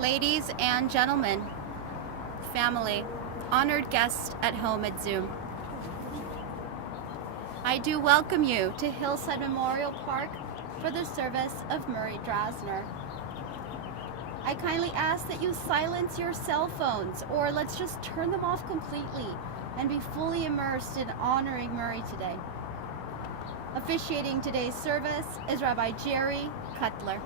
Ladies and gentlemen, family, honored guests at home at Zoom, I do welcome you to Hillside Memorial Park for the service of Murray Drazner. I kindly ask that you silence your cell phones, or let's just turn them off completely and be fully immersed in honoring Murray today. Officiating today's service is Rabbi Jerry Cutler.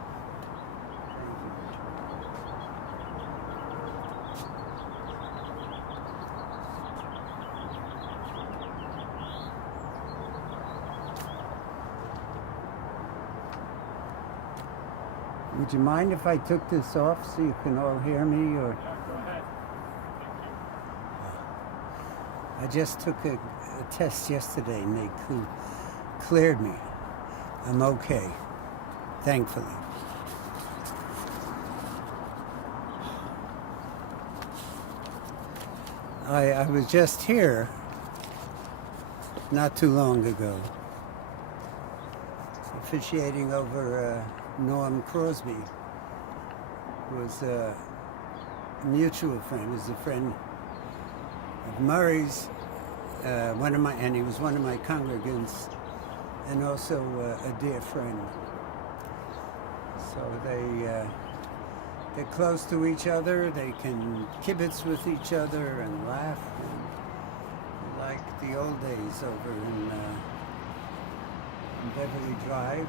Would you mind if I took this off so you can all hear me? Or Go ahead. I just took a test yesterday and they cleared me. I'm okay, thankfully. I was just here not too long ago, officiating over Norm Crosby, who was a mutual friend, was a friend of Murray's, and he was one of my congregants, and also a dear friend. So they're close to each other. They can kibitz with each other and laugh, and like the old days over in Beverly Drive.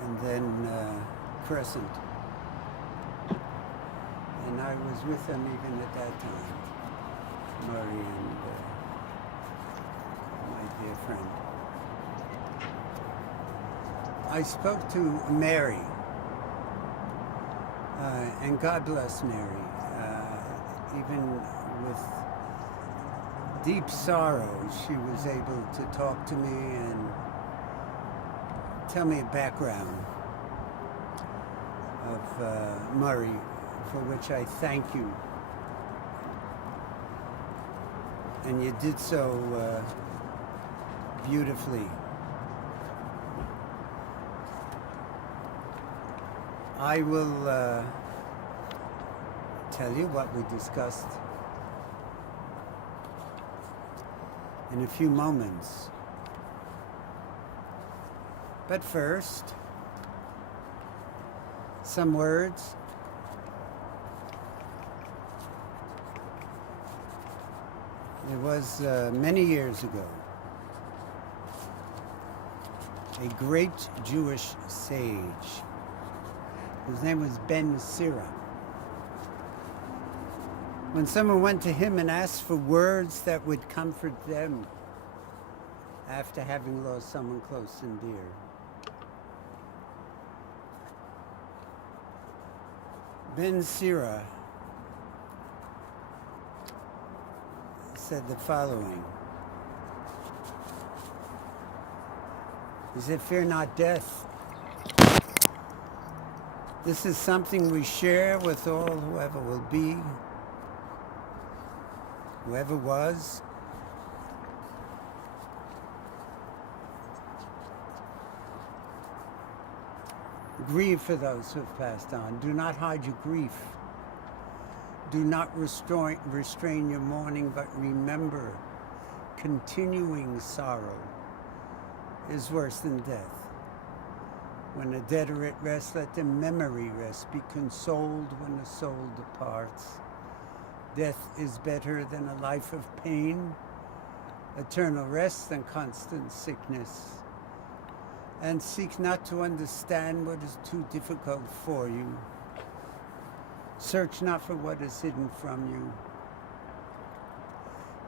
And then Crescent. And I was with them even at that time, Murray and my dear friend. I spoke to Mary, and God bless Mary. Even with deep sorrow, she was able to talk to me and tell me a background of Murray, for which I thank you. And you did so beautifully. I will tell you what we discussed in a few moments. But first, some words. It was many years ago, a great Jewish sage whose name was Ben Sira. When someone went to him and asked for words that would comfort them after having lost someone close and dear, Ben Sira said the following. He said, "Fear not death. This is something we share with all whoever will be, whoever was. Grieve for those who have passed on. Do not hide your grief. Do not restrain your mourning, but remember, continuing sorrow is worse than death. When the dead are at rest, let the memory rest. Be consoled when the soul departs. Death is better than a life of pain, eternal rest than constant sickness. And seek not to understand what is too difficult for you. Search not for what is hidden from you.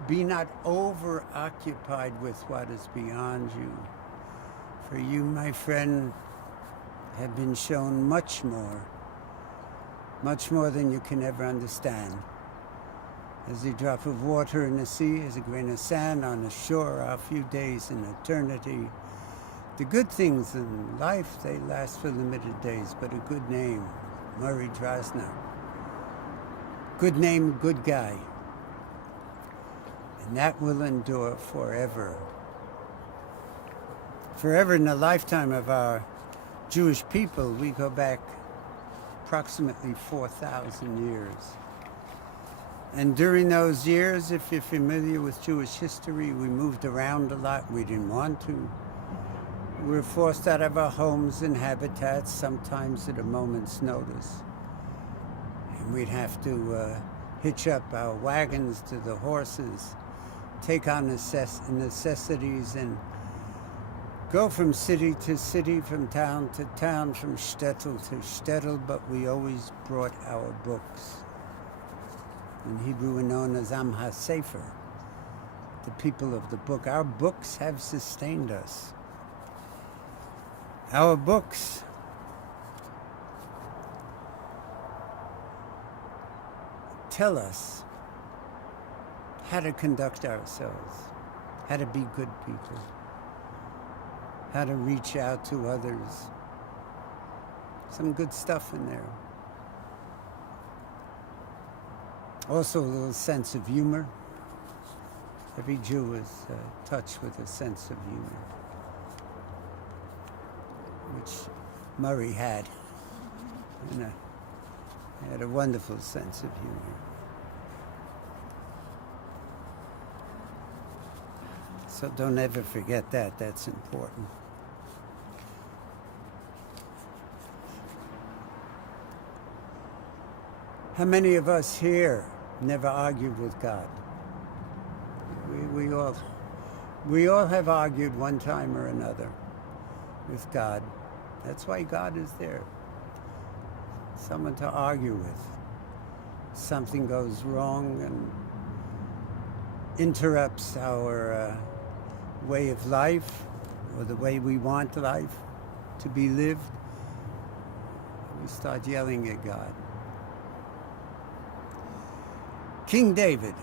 Be not over-occupied with what is beyond you. For you, my friend, have been shown much more than you can ever understand. As a drop of water in the sea, as a grain of sand on the shore, are a few days in eternity. The good things in life, they last for limited days, but a good name, Murray Drazner. Good name, good guy. And that will endure forever. Forever in the lifetime of our Jewish people, we go back approximately 4,000 years. And during those years, if you're familiar with Jewish history, we moved around a lot. We didn't want to. We were forced out of our homes and habitats, sometimes at a moment's notice. And we'd have to hitch up our wagons to the horses, take on necessities, and go from city to city, from town to town, from shtetl to shtetl, but we always brought our books. In Hebrew, we're known as Am HaSefer, the people of the book. Our books have sustained us. Our books tell us how to conduct ourselves, how to be good people, how to reach out to others. Some good stuff in there. Also a little sense of humor. Every Jew is touched with a sense of humor, which Murray had. He had a wonderful sense of humor. So don't ever forget that. That's important. How many of us here never argued with God? We all have argued one time or another with God. That's why God is there. Someone to argue with. Something goes wrong and interrupts our way of life, or the way we want life to be lived. We start yelling at God. King David,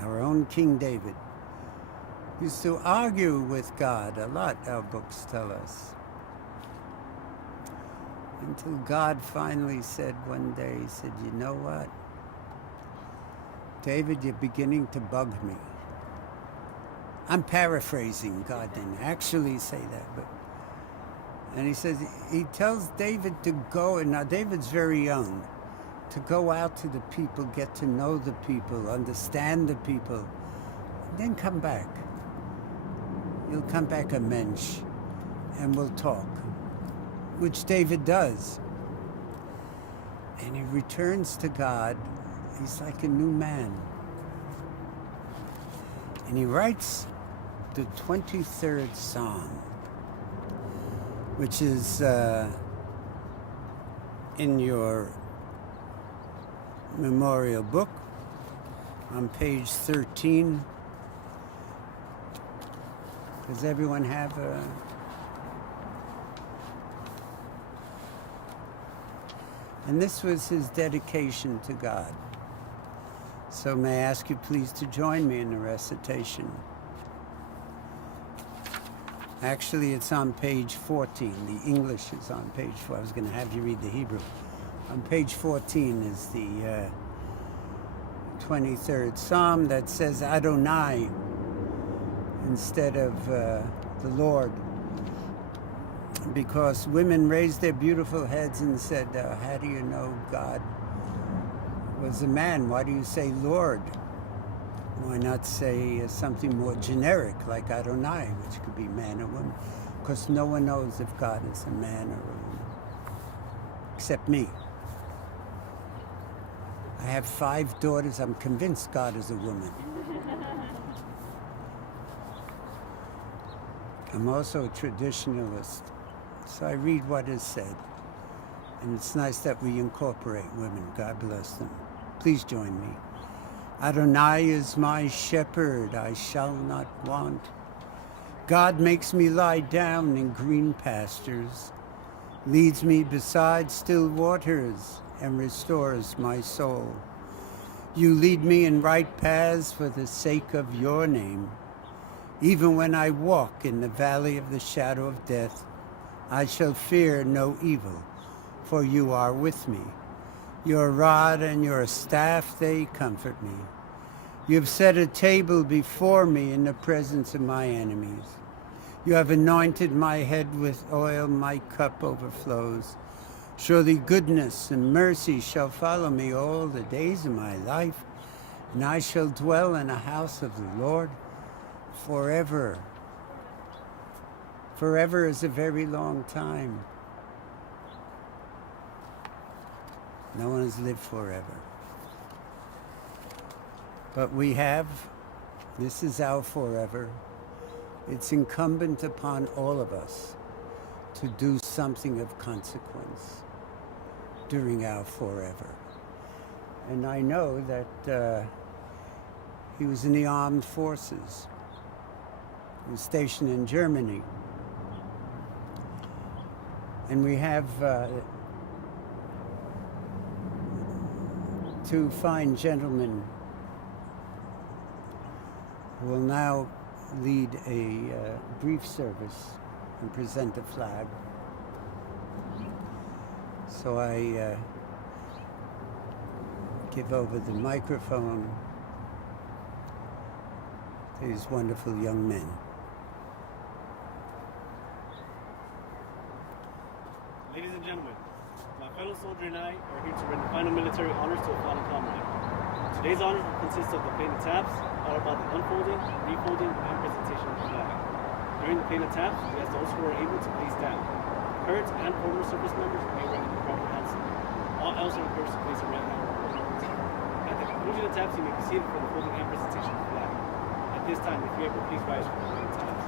our own King David, used to argue with God a lot, our books tell us. Until God finally said one day, he said, you know what? David, you're beginning to bug me. I'm paraphrasing, God didn't actually say that, but and he says, he tells David to go, and now David's very young, to go out to the people, get to know the people, understand the people, and then come back. You'll come back a mensch, and we'll talk, which David does. And he returns to God. He's like a new man. And he writes the 23rd Psalm, which is in your memorial book on page 13. Does everyone have a... And this was his dedication to God. So may I ask you please to join me in the recitation. Actually, it's on page 14. The English is on page 4. I was going to have you read the Hebrew. On page 14 is the 23rd Psalm that says Adonai instead of the Lord. Because women raised their beautiful heads and said, how do you know God was a man? Why do you say Lord? Why not say something more generic like Adonai, which could be man or woman? Because no one knows if God is a man or a woman, except me. I have 5 daughters. I'm convinced God is a woman. I'm also a traditionalist, so I read what is said. And it's nice that we incorporate women. God bless them. Please join me. Adonai is my shepherd, I shall not want. God makes me lie down in green pastures, leads me beside still waters, and restores my soul. You lead me in right paths for the sake of your name. Even when I walk in the valley of the shadow of death, I shall fear no evil, for you are with me. Your rod and your staff, they comfort me. You have set a table before me in the presence of my enemies. You have anointed my head with oil, my cup overflows. Surely goodness and mercy shall follow me all the days of my life, and I shall dwell in a house of the Lord forever. Forever is a very long time. No one has lived forever. But we have, this is our forever. It's incumbent upon all of us to do something of consequence during our forever. And I know that he was in the armed forces. He was stationed in Germany. And we have two fine gentlemen who will now lead a brief service and present the flag. So I give over the microphone to these wonderful young men. Ladies and gentlemen, my fellow soldier and I are here to render final military honors to a fallen comrade. Today's honors will consist of the playing of taps, followed by the unfolding, refolding, and presentation of the flag. During the playing of taps, we ask those who are able to please stand. Current and former service members may erect the proper hands. All else are encouraged to place a right hand on the At the conclusion of the taps, you may be seated for the folding and presentation of the flag. At this time, if you ever please rise for the playing of taps.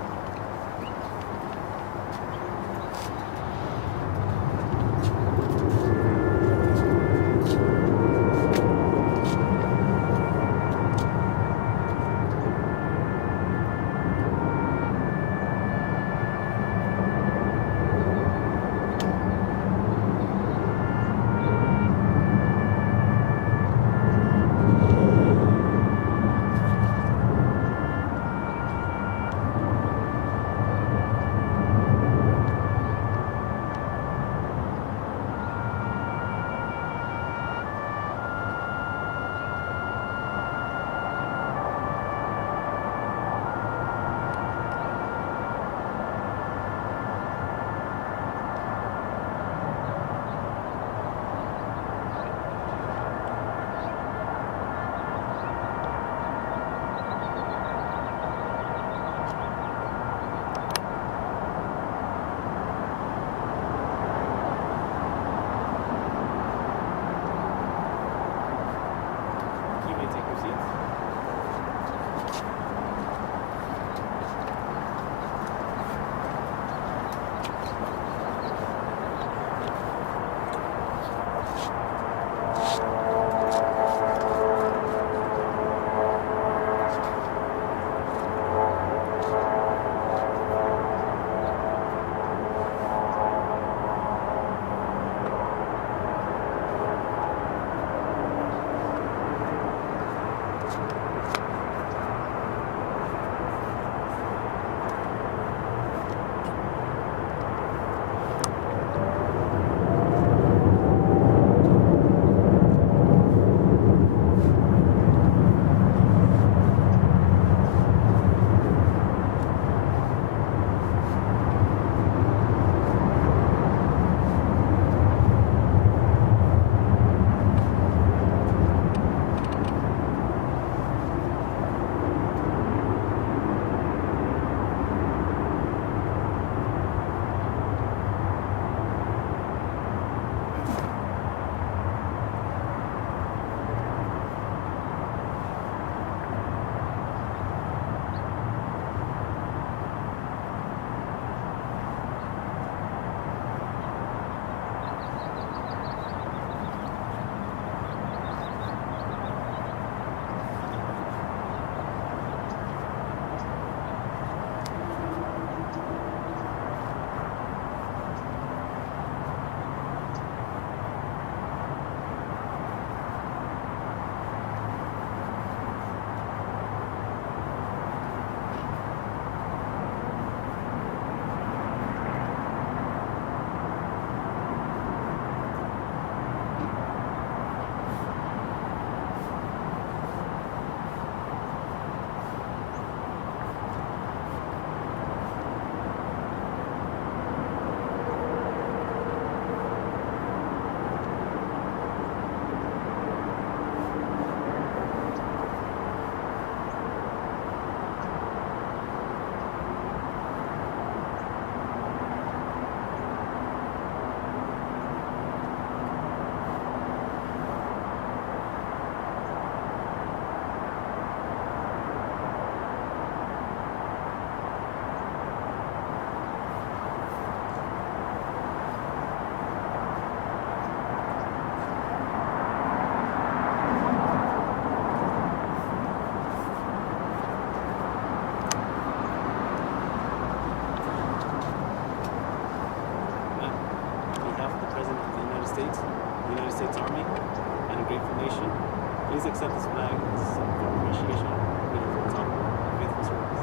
signs of appreciation made over the top of a faithful service.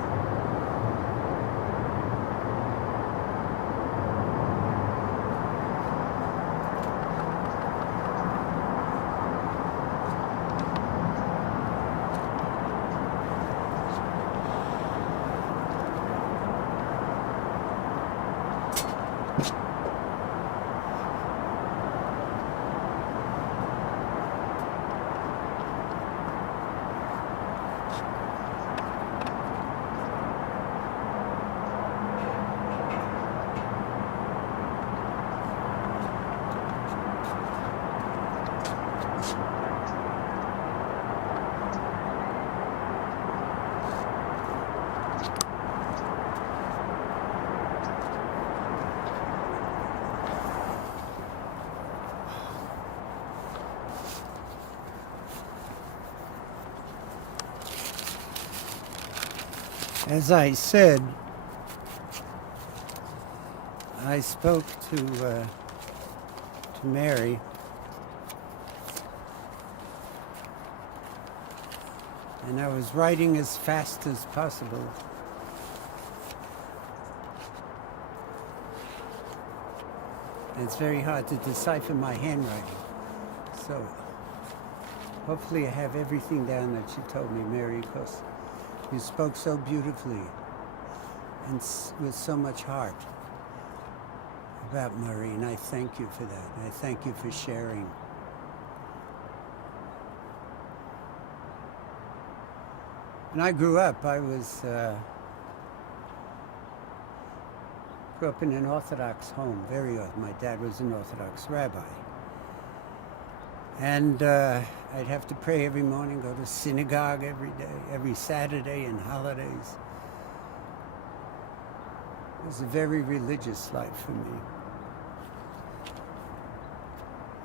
As I said, I spoke to Mary, and I was writing as fast as possible. It's very hard to decipher my handwriting, so hopefully I have everything down that she told me, Mary, because you spoke so beautifully and with so much heart about Murray, and I thank you for that. I thank you for sharing. When I grew up, I was grew up in an Orthodox home, very Orthodox. My dad was an Orthodox rabbi. And I'd have to pray every morning, go to synagogue every day, every Saturday and holidays. It was a very religious life for me.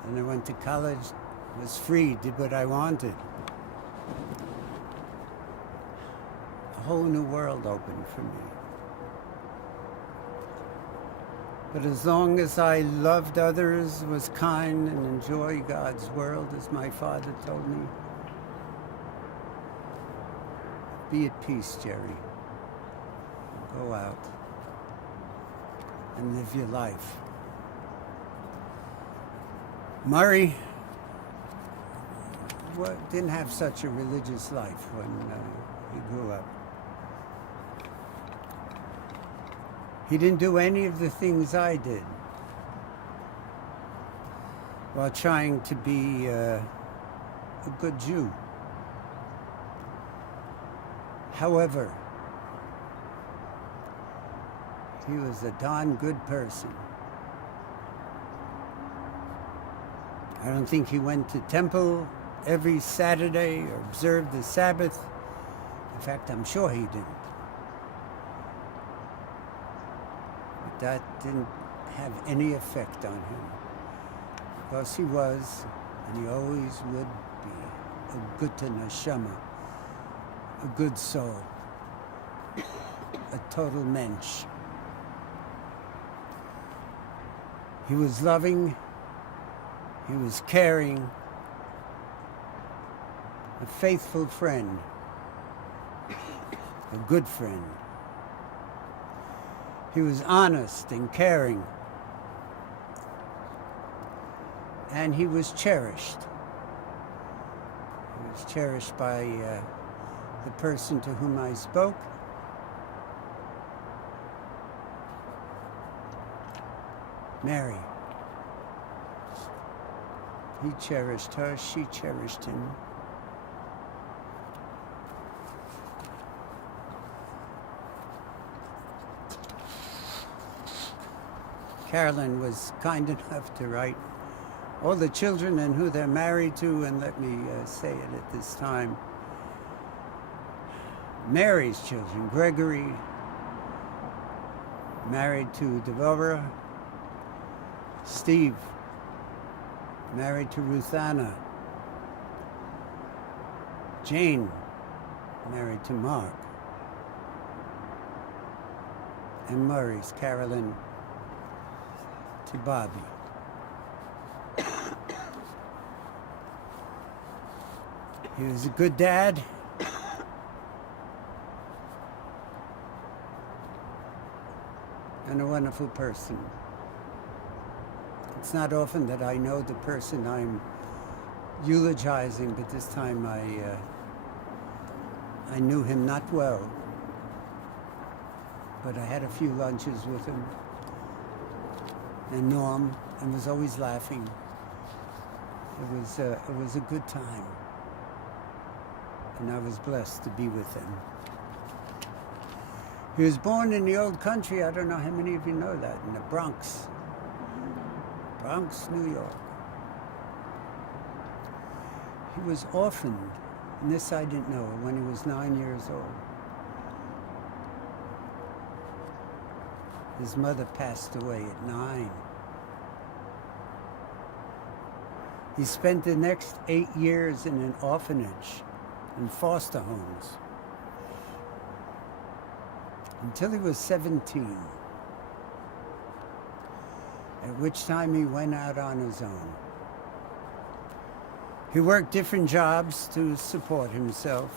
And I went to college, was free, did what I wanted. A whole new world opened for me. But as long as I loved others, was kind, and enjoyed God's world, as my father told me, be at peace, Jerry. Go out and live your life. Murray didn't have such a religious life when he grew up. He didn't do any of the things I did while trying to be a good Jew. However, he was a darn good person. I don't think he went to temple every Saturday or observed the Sabbath. In fact, I'm sure he didn't. But that didn't have any effect on him. Because he was, and he always would be, a good neshama, a good soul, a total mensch. He was loving, he was caring, a faithful friend, a good friend. He was honest and caring, and he was cherished. He was cherished by the person to whom I spoke. Mary. He cherished her, she cherished him. Carolyn was kind enough to write all the children and who they're married to, and let me say it at this time. Mary's children, Gregory, married to Deborah. Steve, married to Ruth Anna. Jane, married to Mark. And Murray's Carolyn to Bobby. He was a good dad. And a wonderful person. It's not often that I know the person I'm eulogizing, but this time I knew him not well. But I had a few lunches with him and knew him and was always laughing. It was a good time. And I was blessed to be with him. He was born in the old country. I don't know how many of you know that, in the Bronx. Bronx, New York. He was orphaned, and this I didn't know, when he was 9 years old. His mother passed away at 9. He spent the next 8 years in an orphanage and foster homes until he was 17, at which time he went out on his own. He worked different jobs to support himself.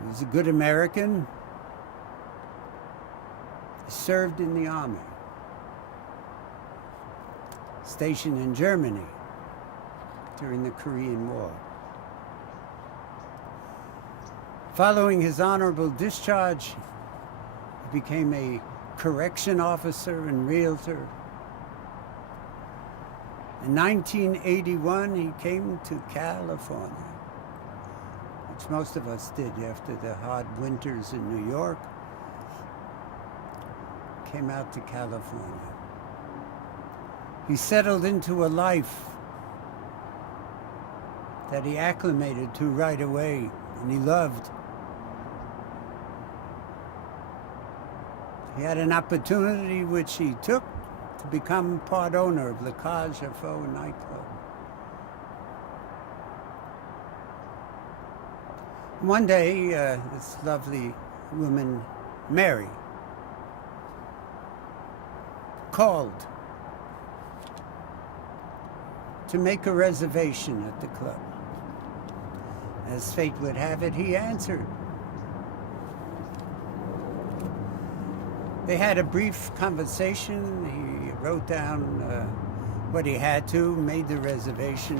He was a good American. He served in the army, stationed in Germany during the Korean War. Following his honorable discharge, he became a correction officer and realtor. In 1981, he came to California, which most of us did after the hard winters in New York. Came out to California. He settled into a life that he acclimated to right away, and he loved. He had an opportunity which he took to become part owner of the Cage Faux nightclub. One day, this lovely woman, Mary, called to make a reservation at the club. As fate would have it, he answered. They had a brief conversation. He wrote down what he had to, made the reservation.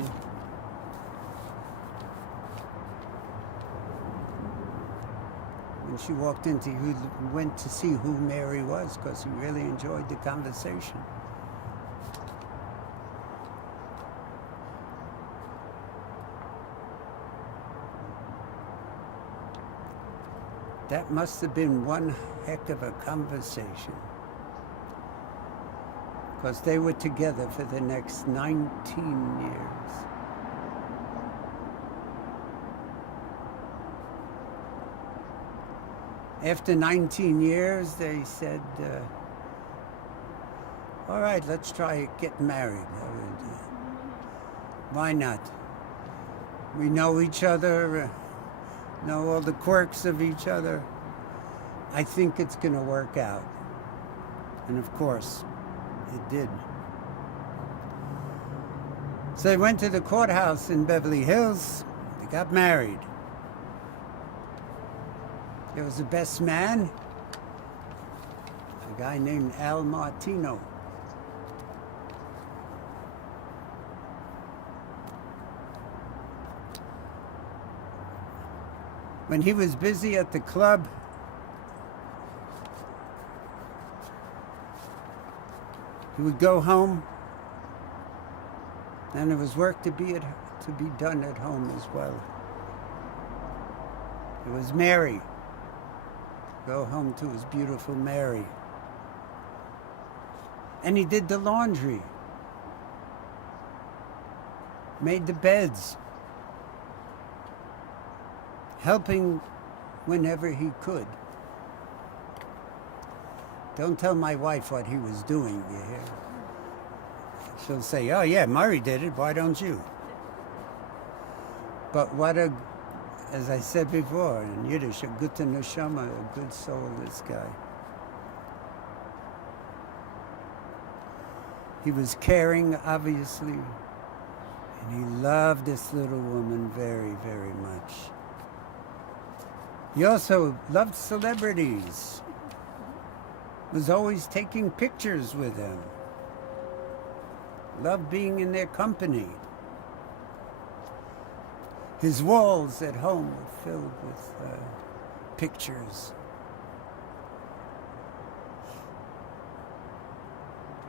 When she walked in, he went to see who Mary was because he really enjoyed the conversation. That must have been one heck of a conversation, because they were together for the next 19 years. After 19 years, they said, all right, let's try getting married. Why not? We know each other, know all the quirks of each other. I think it's going to work out. And of course, it did. So they went to the courthouse in Beverly Hills. They got married. There was the best man, a guy named Al Martino. When he was busy at the club, he would go home, and there was work to be done at home as well. It was Mary. Go home to his beautiful Mary. And he did the laundry, made the beds, helping whenever he could. Don't tell my wife what he was doing, you hear? She'll say, oh yeah, Murray did it, why don't you? But what a, as I said before in Yiddish, a gute neshama, a good soul, this guy. He was caring, obviously, and he loved this little woman very, very much. He also loved celebrities. Was always taking pictures with them. Loved being in their company. His walls at home were filled with pictures.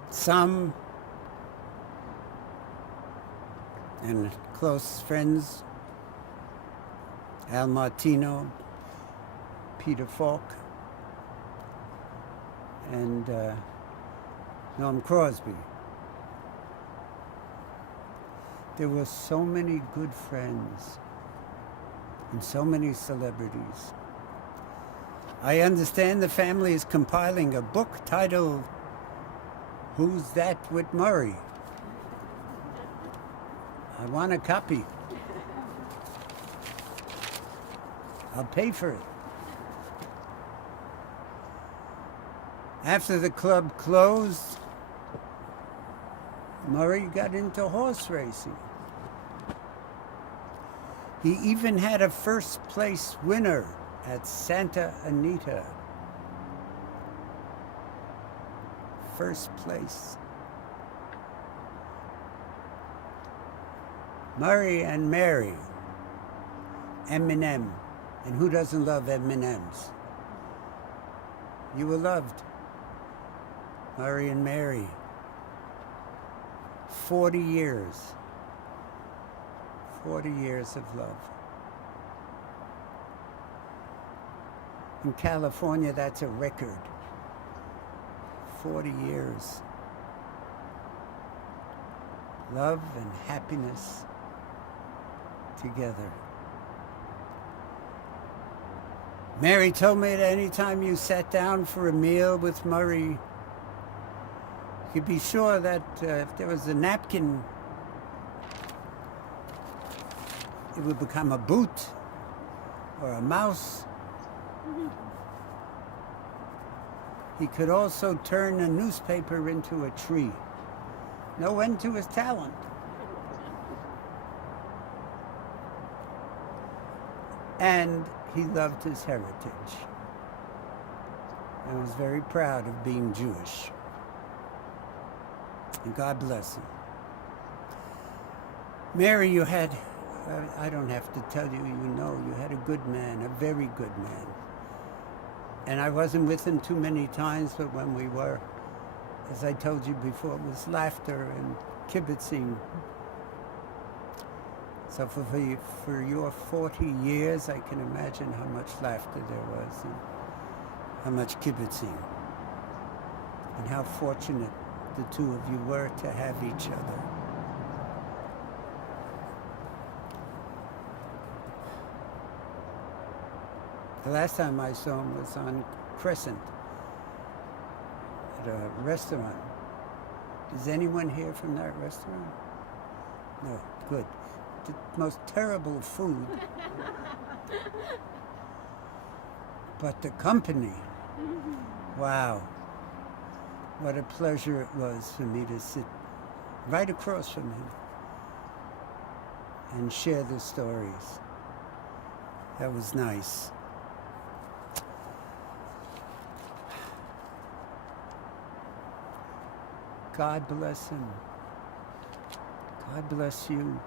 Some and close friends, Al Martino, Peter Falk, and Norm Crosby. There were so many good friends and so many celebrities. I understand the family is compiling a book titled Who's That with Murray? I want a copy. I'll pay for it. After the club closed, Murray got into horse racing. He even had a first place winner at Santa Anita. First place. Murray and Mary, Eminem, and who doesn't love M&Ms? You were loved. Murray and Mary. 40 years. 40 years of love. In California, that's a record. 40 years. Love and happiness together. Mary told me that any time you sat down for a meal with Murray, you could be sure that if there was a napkin, it would become a boot or a mouse. He could also turn a newspaper into a tree. No end to his talent. And he loved his heritage and was very proud of being Jewish. And God bless him. Mary, you had, I don't have to tell you, you know, you had a good man, a very good man. And I wasn't with him too many times, but when we were, as I told you before, it was laughter and kibitzing. So for your 40 years, I can imagine how much laughter there was and how much kibitzing. And how fortunate the two of you were to have each other. The last time I saw him was on Crescent at a restaurant. Is anyone here from that restaurant? No, good. The most terrible food. But the company, wow. What a pleasure it was for me to sit right across from him and share the stories. That was nice. God bless him. God bless you.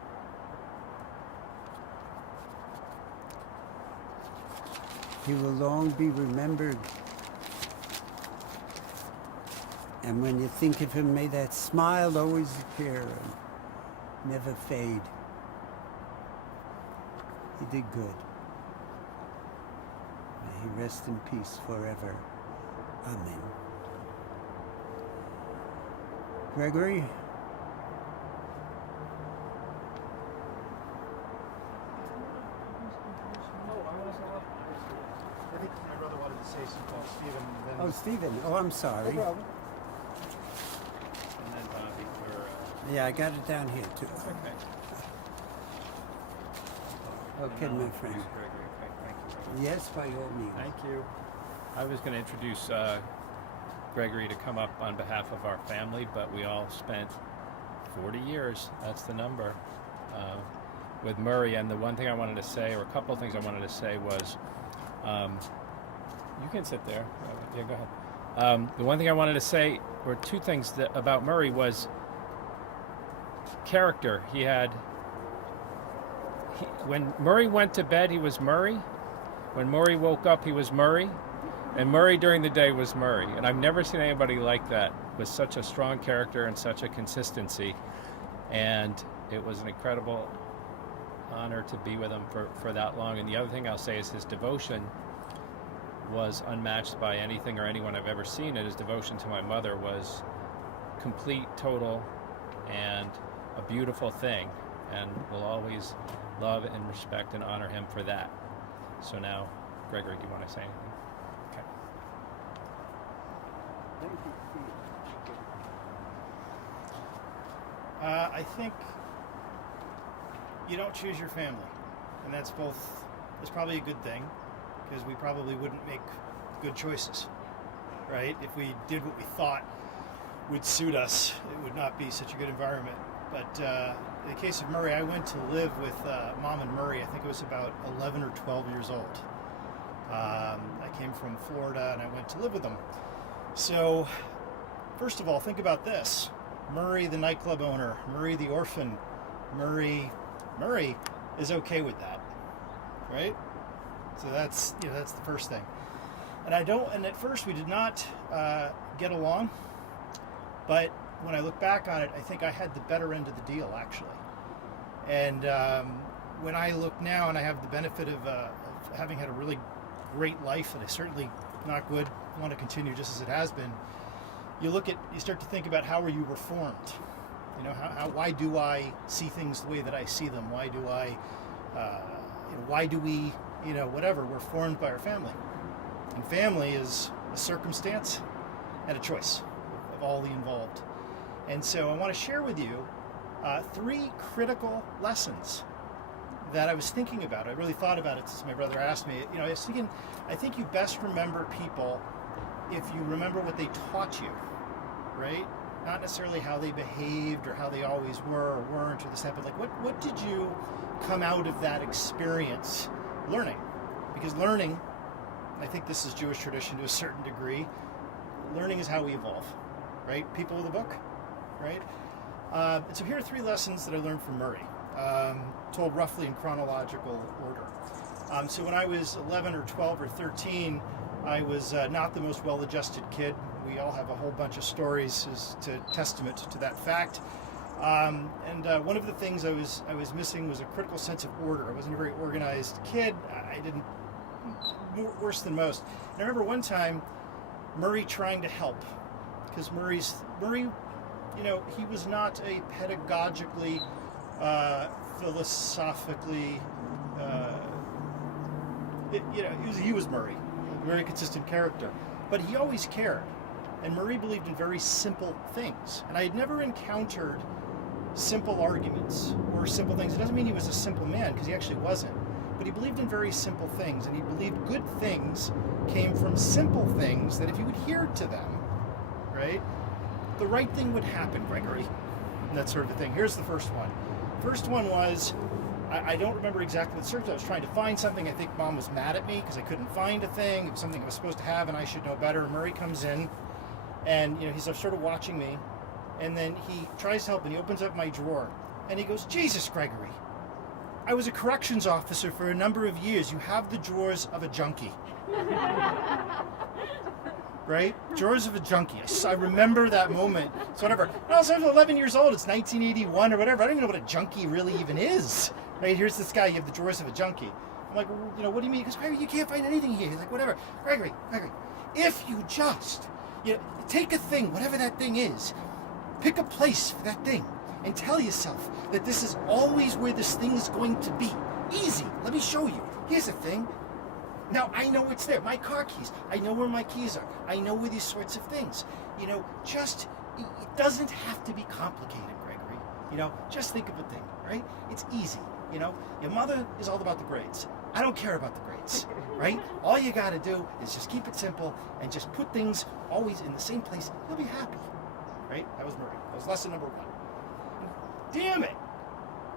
He will long be remembered. And when you think of him, may that smile always appear and never fade. He did good. May he rest in peace forever. Amen. Gregory? I think my brother wanted to say something about Stephen. And then Oh, Stephen. Oh, I'm sorry. No problem. And then Bobby, or, Yeah, I got it down here too. it's okay. Okay, my friend. Gregory, okay, thank you. Yes, by all means. Thank you. I was going to introduce Gregory to come up on behalf of our family, but we all spent 40 years, that's the number, with Murray. And the one thing I wanted to say, or a couple of things I wanted to say was, you can sit there. Yeah, go ahead. The one thing I wanted to say, or two things about Murray, was character. When Murray went to bed, he was Murray. When Murray woke up, he was Murray. And Murray during the day was Murray. And I've never seen anybody like that, with such a strong character and such a consistency. And it was an incredible honor to be with him for that long. And the other thing I'll say is his devotion was unmatched by anything or anyone I've ever seen. And his devotion to my mother was complete, total, and a beautiful thing. And we'll always love and respect and honor him for that. So now, Gregory, do you want to say anything? Okay. Thank you, Steve. I think you don't choose your family, and that's probably a good thing, because we probably wouldn't make good choices, right? If we did what we thought would suit us, it would not be such a good environment. But in the case of Murray, I went to live with Mom and Murray. I think it was about 11 or 12 years old. I came from Florida, and I went to live with them. So, first of all, think about this. Murray, the nightclub owner, Murray, the orphan, Murray is okay with that, right? So that's the first thing. And at first we did not get along, but when I look back on it, I think I had the better end of the deal, actually. And when I look now, and I have the benefit of having had a really great life, and I certainly not good, want to continue just as it has been. You start to think about, how are you reformed? You know, why do I see things the way that I see them? Why do we, whatever, we're formed by our family. And family is a circumstance and a choice of all the involved. And so I want to share with you 3 critical lessons that I was thinking about. I really thought about it since my brother asked me. I was thinking, I think you best remember people if you remember what they taught you, right? Not necessarily how they behaved or how they always were or weren't or this, that, but like what did you come out of that experience learning? Because learning, I think this is Jewish tradition to a certain degree, learning is how we evolve, right? People with a book, right? And so here are 3 lessons that I learned from Murray, told roughly in chronological order. So when I was 11 or 12 or 13, I was not the most well-adjusted kid. We all have a whole bunch of stories as to testament to that fact. And one of the things I was missing was a critical sense of order. I wasn't a very organized kid. I didn't, worse than most. And I remember one time Murray trying to help, because Murray, he was not a pedagogically, philosophically, he was Murray, a very consistent character, but he always cared. And Murray believed in very simple things. And I had never encountered simple arguments or simple things. It doesn't mean he was a simple man, because he actually wasn't. But he believed in very simple things, and he believed good things came from simple things, that if you adhered to them, right, the right thing would happen, Gregory, and that sort of a thing. Here's the first one. First one was, I don't remember exactly what the circumstance. I was trying to find something. I think Mom was mad at me because I couldn't find a thing. It was something I was supposed to have, and I should know better. Murray comes in, and he's sort of watching me, and then he tries to help, and he opens up my drawer, and he goes, "Jesus, Gregory, I was a corrections officer for a number of years. You have the drawers of a junkie." Right? Drawers of a junkie. I remember that moment. So whatever. I was 11 years old. It's 1981 or whatever. I don't even know what a junkie really even is. Right? Here's this guy. You have the drawers of a junkie. I'm like, well, what do you mean? He goes, "Gregory, you can't find anything here." He's like, "Whatever. Gregory, if you just take a thing, whatever that thing is, pick a place for that thing, and tell yourself that this is always where this thing is going to be. Easy. Let me show you. Here's a thing. Now, I know it's there. My car keys. I know where my keys are. I know where these sorts of things. It doesn't have to be complicated, Gregory. Just think of a thing, right? It's easy. Your mother is all about the grades. I don't care about the grades, right? All you got to do is just keep it simple and just put things always in the same place. You'll be happy, right? That was Murray. That was lesson number 1. Damn it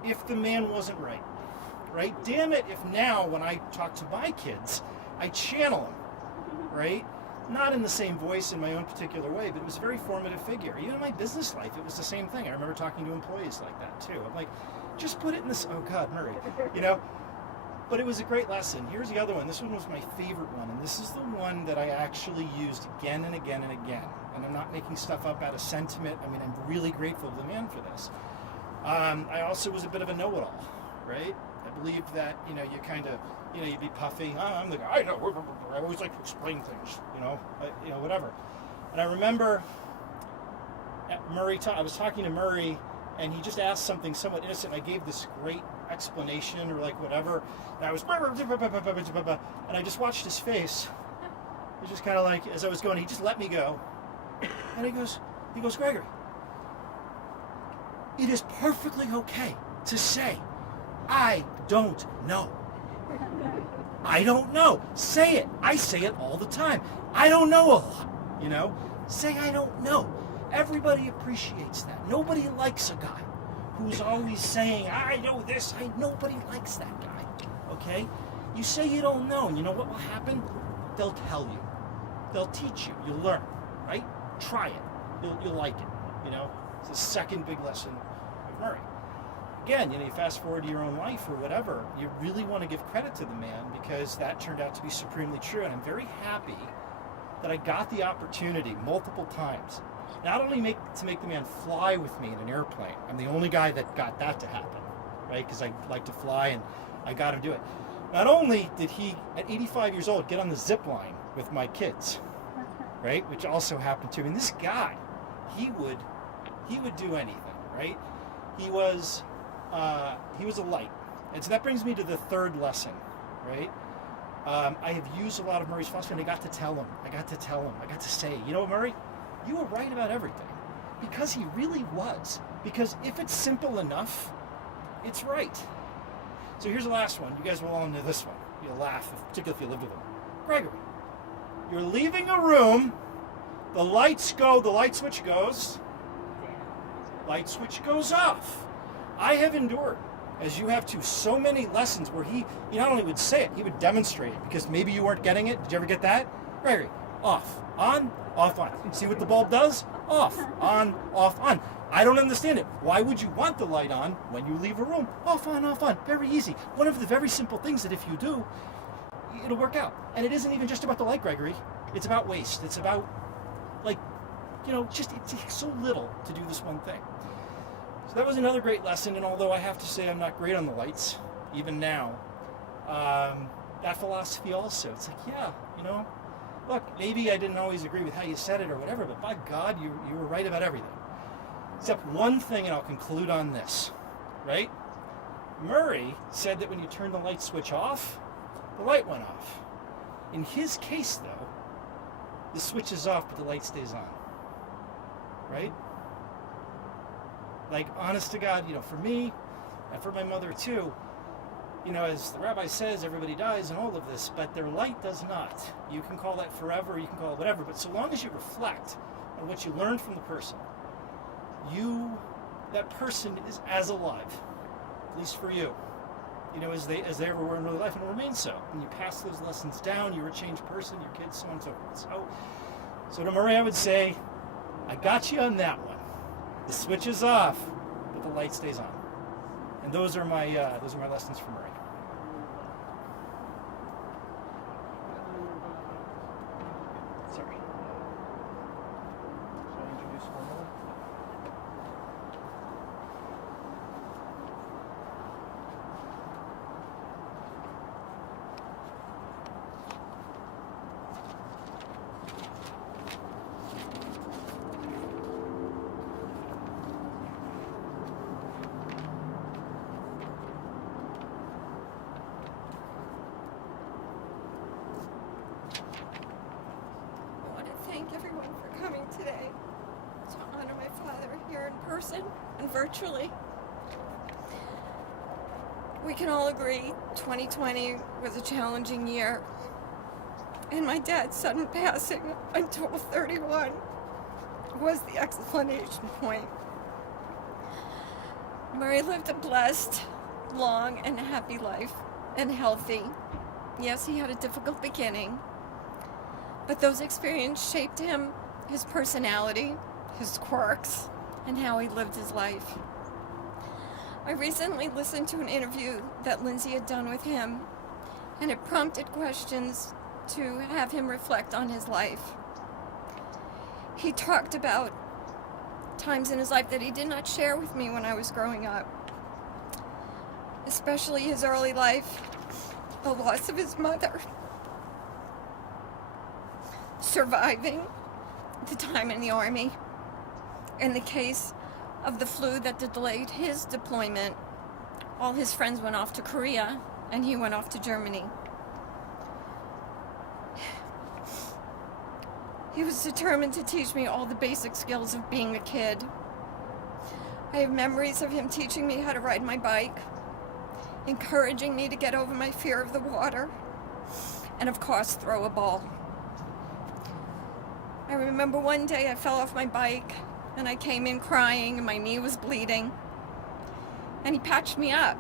if the man wasn't right, right? Damn it if now when I talk to my kids, I channel him, right? Not in the same voice in my own particular way, but it was a very formative figure. Even in my business life, it was the same thing. I remember talking to employees like that too. I'm like, just put it in this, oh God, Murray, you know? But it was a great lesson. Here's the other one. This one was my favorite one, and this is the one that I actually used again and again and again. And I'm not making stuff up out of sentiment. I mean, I'm really grateful to the man for this. I also was a bit of a know-it-all, right? I believed that, you know, you kind of, you know, you'd be puffy. Oh, I'm the guy, I know. I always like to explain things, you know, whatever. And I remember I was talking to Murray, and he just asked something somewhat innocent. I gave this great explanation or like whatever, and I was, and I just watched his face. It was just kind of like, as I was going, he just let me go. And he goes, Gregory, it is perfectly okay to say, I don't know. I don't know. Say it. I say it all the time. I don't know a lot, you know? Say I don't know. Everybody appreciates that. Nobody likes a guy who's always saying, I know this. Nobody likes that guy, okay? You say you don't know, and you know what will happen? They'll tell you. They'll teach you. You'll learn, right? Try it. You'll like it, you know? It's the second big lesson of Murray. Again, you know, you fast forward to your own life or whatever, you really want to give credit to the man because that turned out to be supremely true. And I'm very happy that I got the opportunity multiple times, not only to make the man fly with me in an airplane. I'm the only guy that got that to happen, right? Because I like to fly and I got him to do it. Not only did he, at 85 years old, get on the zip line with my kids, right? Which also happened to me. And this guy, he would do anything, right? He was a light. And so that brings me to the third lesson, right? I have used a lot of Murray's philosophy, and I got to tell him, I got to say, you know what, Murray, you were right about everything. Because he really was. Because if it's simple enough, it's right. So here's the last one. You guys will all know this one. You'll laugh, particularly if you lived with him. Gregory, you're leaving a room, the lights go, the light switch goes, light switch goes off. I have endured, as you have too, so many lessons where he not only would say it, he would demonstrate it, because maybe you weren't getting it. Did you ever get that? Gregory, off, on, off, on. See what the bulb does? Off, on, off, on. I don't understand it. Why would you want the light on when you leave a room? Off, on, off, on. Very easy. One of the very simple things that if you do, it'll work out. And it isn't even just about the light, Gregory. It's about waste. It's about, like, you know, just it takes so little to do this one thing. So that was another great lesson, and although I have to say I'm not great on the lights, even now, that philosophy also, it's like, yeah, you know, look, maybe I didn't always agree with how you said it or whatever, but by God, you were right about everything. Except one thing, and I'll conclude on this, right? Murray said that when you turn the light switch off, the light went off. In his case, though, the switch is off, but the light stays on, right? Like, honest to God, you know, for me, and for my mother too, you know, as the rabbi says, everybody dies and all of this, but their light does not. You can call that forever, you can call it whatever, but so long as you reflect on what you learned from the person, that person is as alive, at least for you, you know, as they ever were in real life, and will remain so. When you pass those lessons down, you're a changed person, your kids, so on and so forth. So to Murray, I would say, I got you on that one. The switch is off, but the light stays on. And those are my lessons from Murray. Sorry. Should I introduce one more? Thank everyone for coming today to honor my father here in person and virtually. We can all agree 2020 was a challenging year, and my dad's sudden passing until 31 was the explanation point. Murray lived a blessed, long, and happy life, and healthy. Yes, he had a difficult beginning, but those experiences shaped him, his personality, his quirks, and how he lived his life. I recently listened to an interview that Lindsay had done with him, and it prompted questions to have him reflect on his life. He talked about times in his life that he did not share with me when I was growing up, especially his early life, the loss of his mother, surviving the time in the Army, in the case of the flu that delayed his deployment. All his friends went off to Korea, and he went off to Germany. He was determined to teach me all the basic skills of being a kid. I have memories of him teaching me how to ride my bike, encouraging me to get over my fear of the water, and of course, throw a ball. I remember one day I fell off my bike, and I came in crying, and my knee was bleeding. And he patched me up,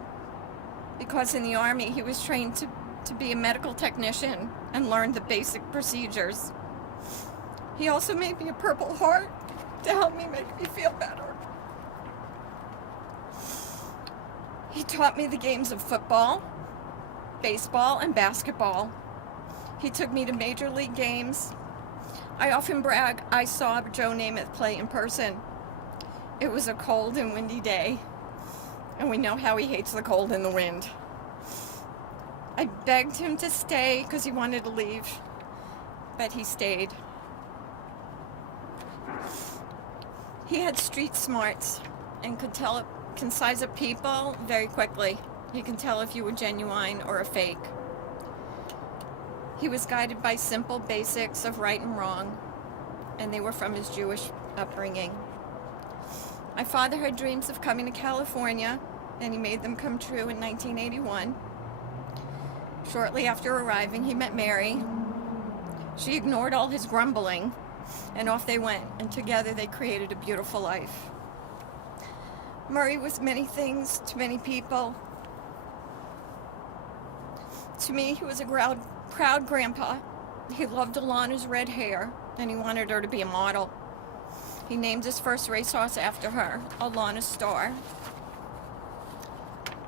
because in the Army he was trained to be a medical technician and learned the basic procedures. He also made me a Purple Heart to help me make me feel better. He taught me the games of football, baseball, and basketball. He took me to major league games. I often brag I saw Joe Namath play in person. It was a cold and windy day, and we know how he hates the cold and the wind. I begged him to stay because he wanted to leave, but he stayed. He had street smarts and can size up people very quickly. He can tell if you were genuine or a fake. He was guided by simple basics of right and wrong, and they were from his Jewish upbringing. My father had dreams of coming to California, and he made them come true in 1981. Shortly after arriving, he met Mary. She ignored all his grumbling, and off they went, and together they created a beautiful life. Murray was many things to many people. To me, he was a proud grandpa. He loved Alana's red hair, and he wanted her to be a model. He named his first racehorse after her, Alana Star.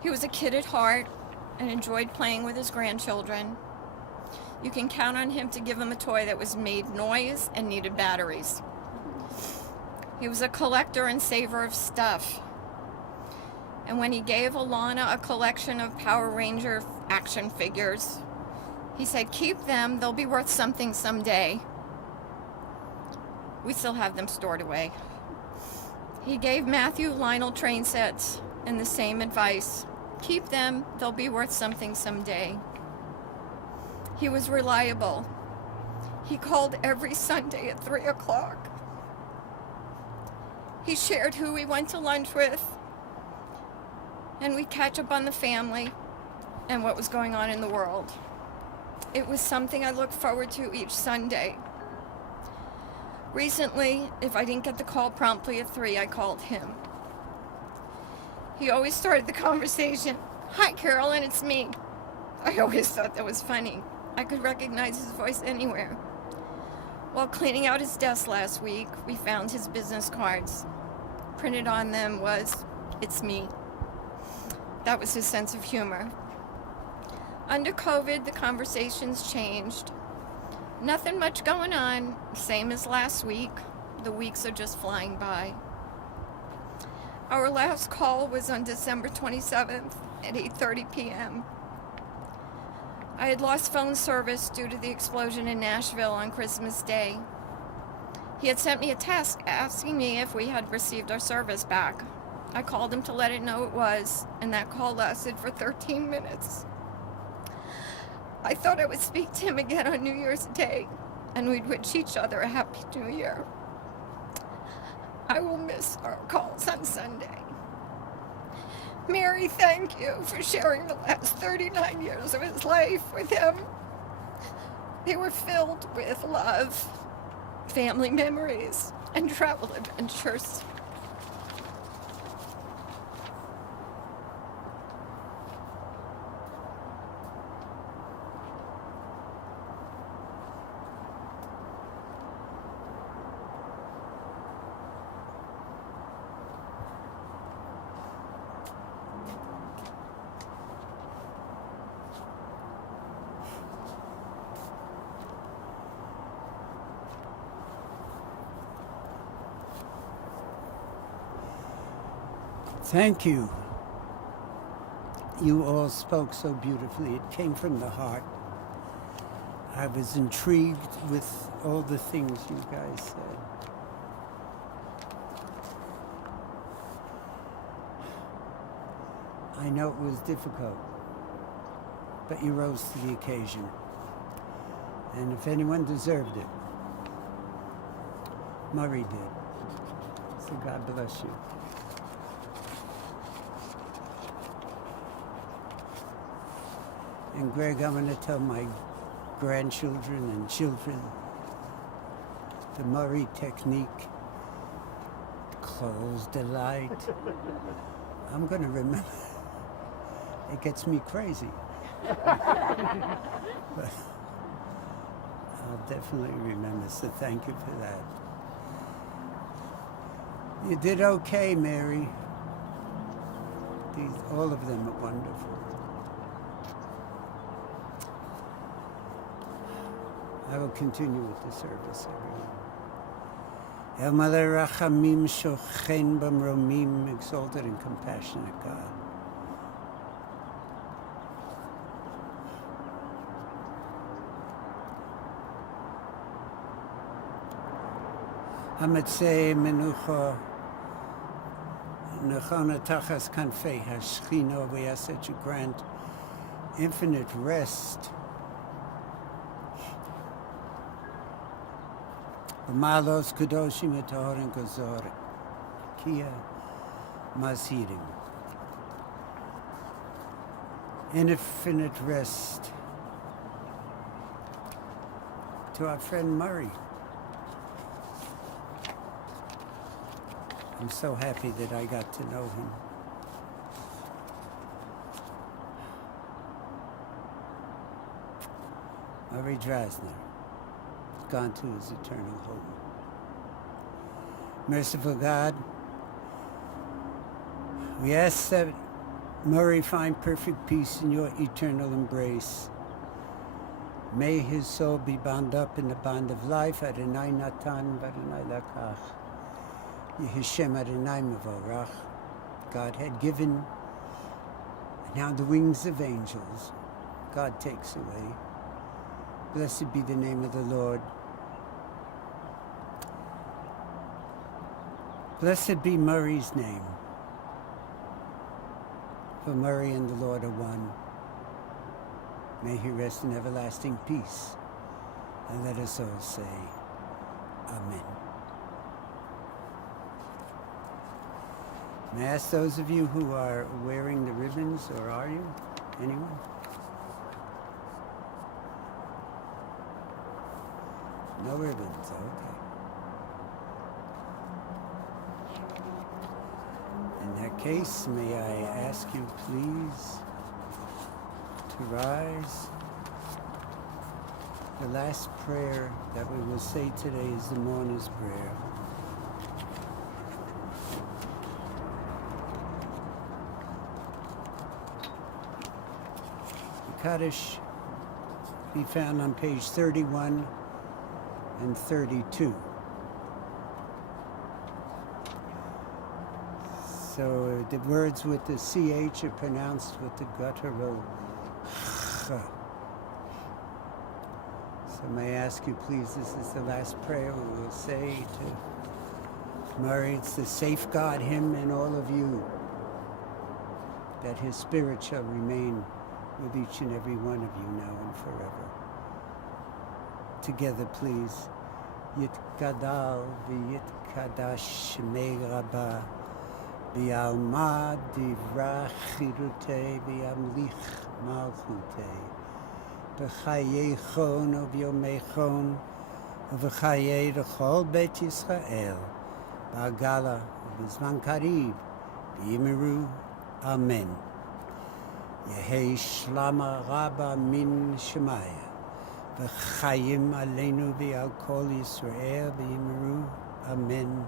He was a kid at heart and enjoyed playing with his grandchildren. You can count on him to give them a toy that was made noise and needed batteries. He was a collector and saver of stuff. And when he gave Alana a collection of Power Ranger action figures, he said, "Keep them, they'll be worth something someday." We still have them stored away. He gave Matthew Lionel train sets and the same advice. "Keep them, they'll be worth something someday." He was reliable. He called every Sunday at 3 o'clock. He shared who we went to lunch with, and we'd catch up on the family and what was going on in the world. It was something I looked forward to each Sunday. Recently, if I didn't get the call promptly at 3, I called him. He always started the conversation, "Hi, Carolyn, it's me." I always thought that was funny. I could recognize his voice anywhere. While cleaning out his desk last week, we found his business cards. Printed on them was, "It's me." That was his sense of humor. Under COVID, the conversations changed. Nothing much going on, same as last week. The weeks are just flying by. Our last call was on December 27th at 8:30 p.m. I had lost phone service due to the explosion in Nashville on Christmas Day. He had sent me a text asking me if we had received our service back. I called him to let it know it was, and that call lasted for 13 minutes. I thought I would speak to him again on New Year's Day, and we'd wish each other a Happy New Year. I will miss our calls on Sunday. Mary, thank you for sharing the last 39 years of his life with him. They were filled with love, family memories, and travel adventures. Thank you. You all spoke so beautifully. It came from the heart. I was intrigued with all the things you guys said. I know it was difficult, but you rose to the occasion. And if anyone deserved it, Murray did. So God bless you. And Greg, I'm going to tell my grandchildren and children the Murray technique, close the light. I'm going to remember. It gets me crazy. But I'll definitely remember, so thank you for that. You did okay, Mary. All of them are wonderful. I will continue with the service, everyone. El Malei Rachamim Shochen B'Mromim, exalted and compassionate God. Hamatzei Menucha Nechana Tachas Kanfei Hashchina, we ask that you grant infinite rest Malos Kudoshim Etorin Gozor Kia Masirim. Infinite rest to our friend Murray. I'm so happy that I got to know him. Murray Drazner, gone to his eternal home. Merciful God, we ask that Murray find perfect peace in your eternal embrace. May his soul be bound up in the bond of life. Adonai Natan v'Adonai Lakach. Yehishem Adonai Mevorach. God had given, and now the wings of angels God takes away. Blessed be the name of the Lord. Blessed be Murray's name. For Murray and the Lord are one. May he rest in everlasting peace. And let us all say, Amen. May I ask those of you who are wearing the ribbons, or are you? Anyone? No ribbons, okay. In that case, may I ask you please to rise. The last prayer that we will say today is the mourner's prayer. The Kaddish be found on page 31 and 32. So the words with the CH are pronounced with the guttural ch. So may I ask you please, this is the last prayer we will say to Murray. It's to safeguard him and all of you, that his spirit shall remain with each and every one of you now and forever. Together, please. Yitkadal v'yitkadash shmei Rabbah Bialma divra chirute biamlich malchute. B'chayechon u'byomechon u'v'chayei l'chol bet Yisrael. Ba'gala u'b'zman karib b'yimiru. Amen. Yehi shlama rabba min shemaya. V'chayim aleinu v'al kol Yisrael b'yimiru. Amen.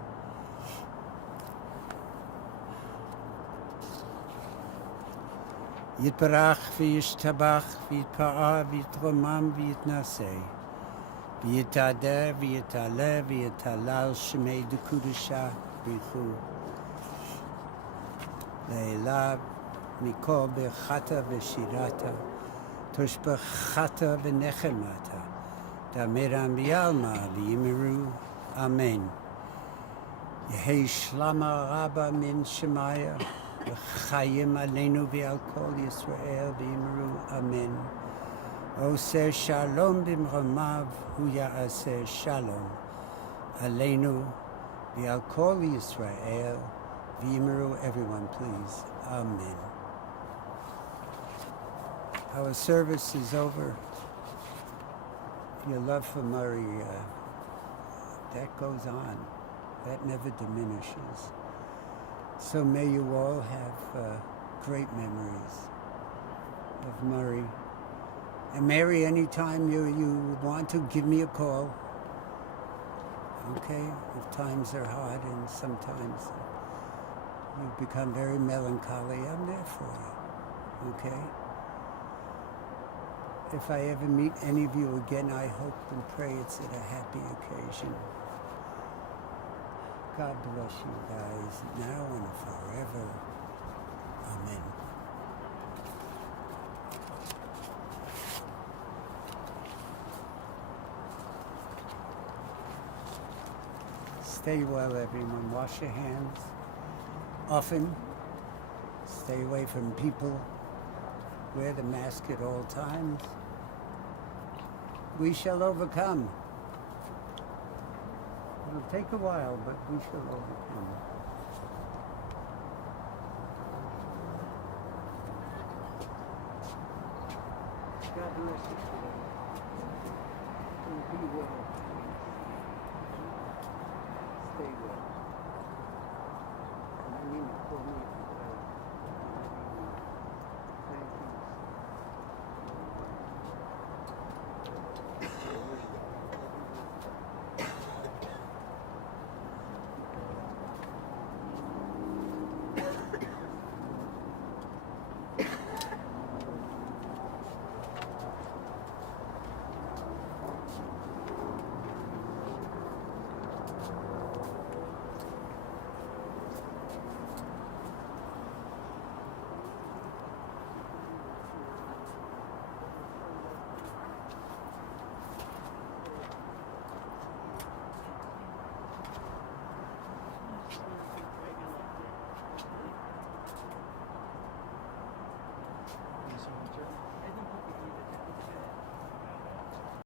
Yitbarach v'yishtabach v'yitpa'a v'yitromam v'yitnaseh. V'yitadeh v'yitaleh v'yitalal shemei dekudusha b'chu. Le'elav mikol b'chata v'shirata. Toshbachata v'nechemata. Dameram b'yalma v'yimiru. Amen. Yehi shlama rabba min shemaya. V'chayim aleinu v'al kol Yisrael v'yimiru. Amen. Oseh shalom b'mromav hu ya'aseh shalom. Aleinu v'al kol Yisrael v'yimiru. Everyone, please. Amen. Our service is over. Your love for Murray, that goes on. That never diminishes. So may you all have great memories of Murray. And Mary, anytime you want to, give me a call. Okay? If times are hard and sometimes you become very melancholy, I'm there for you. Okay? If I ever meet any of you again, I hope and pray it's at a happy occasion. God bless you guys, now and forever. Amen. Stay well, everyone. Wash your hands often. Stay away from people. Wear the mask at all times. We shall overcome. It'll take a while, but we shall overcome. God bless you.